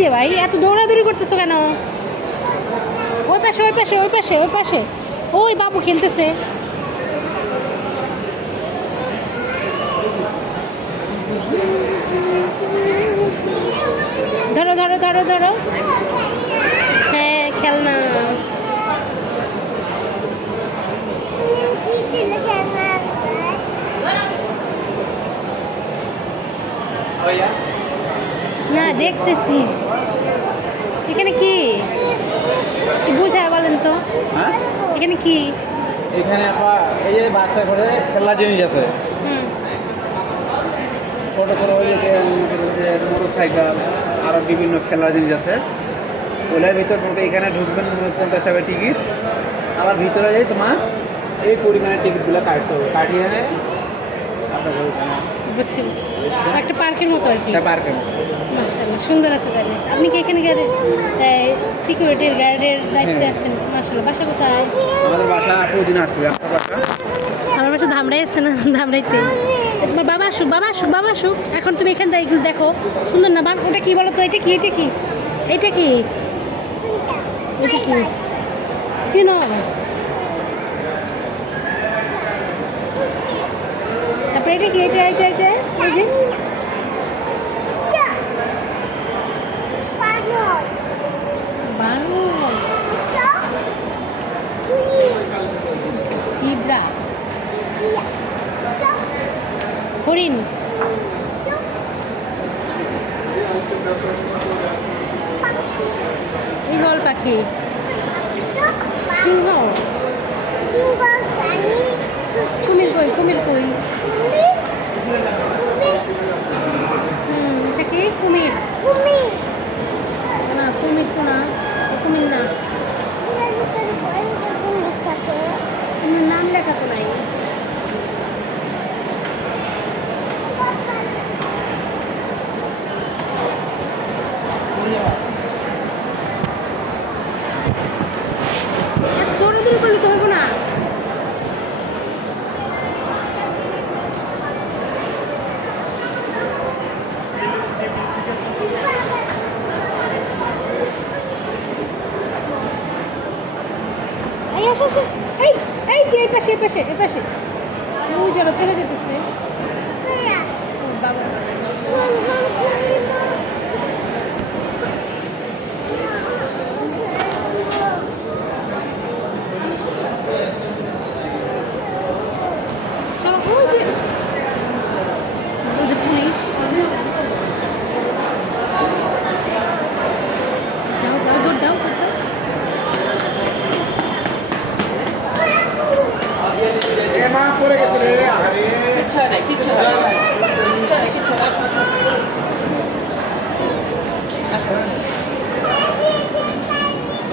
রে ভাই, এত দৌড়াদৌড়ি করতেছো কেন? ওই পাশে ওই পাশে ওই পাশে ওই পাশে, ওই বাবু খেলতেছে। ধরো ধরো ধরো ধরো, হ্যাঁ খেলনা। না দেখতেছি, এখানে কি বুঝায় বলেন তো? হ্যাঁ এখানে কি? এখানে এই যে বাচ্চা করে খেলার জিনিস আছে, হুম, ছোটো ছোটো ওই যে মোটর সাইকেল আরও বিভিন্ন খেলার জিনিস আছে। ওলার ভিতর ঢুকে এখানে ঢুকবেন 50 টাকা টিকিট। আবার ভিতরে যাই তোমার এই পরিমাণের টিকিটগুলো কাটতে হবে, কাটিয়ে এনে আপনার বুঝছি বুঝছি, একটা পার্কের মতো আর কি। পার্কের মাশাআল্লাহ সুন্দর আছে তাহলে। আপনি কি এখানে সিকিউরিটির গার্ডের দায়িত্বে আছেন? মাশাআল্লাহ। বাসা কোথায়? আমাদের বাসা প্রতিদিন আসবে। আপনার বাসা? আমার বাসা ধামরাই আছে না, ধামরাইতে। তোমার বাবা আসুক, বাবা আসুক, বাবা আসুক। এখন তুমি এখান থেকে এগুলো দেখো, সুন্দর না? ওটা কি বলো তো? এটা কি? এটা কি? এটা কি? এটা কি চিনো? তারপরে এটা কি? এটা এটা এটা এই যে বানর, চিবড়া, হরিণ, ঈগল পাখি, সিংহ, কুমির কই? কুমির কই? এটা কি? কুমির না, কুমির তো না, কুমির না। কুমির নাম লেখা তো নাই। এত দৌড়াদৌড়ি করলে তো হইব না। এই আসো আসো, এই এই যে এই পাশে এই পাশে এই পাশে, ওই চলো চলে যেতেছে। ও বাবা, চলো ওই যে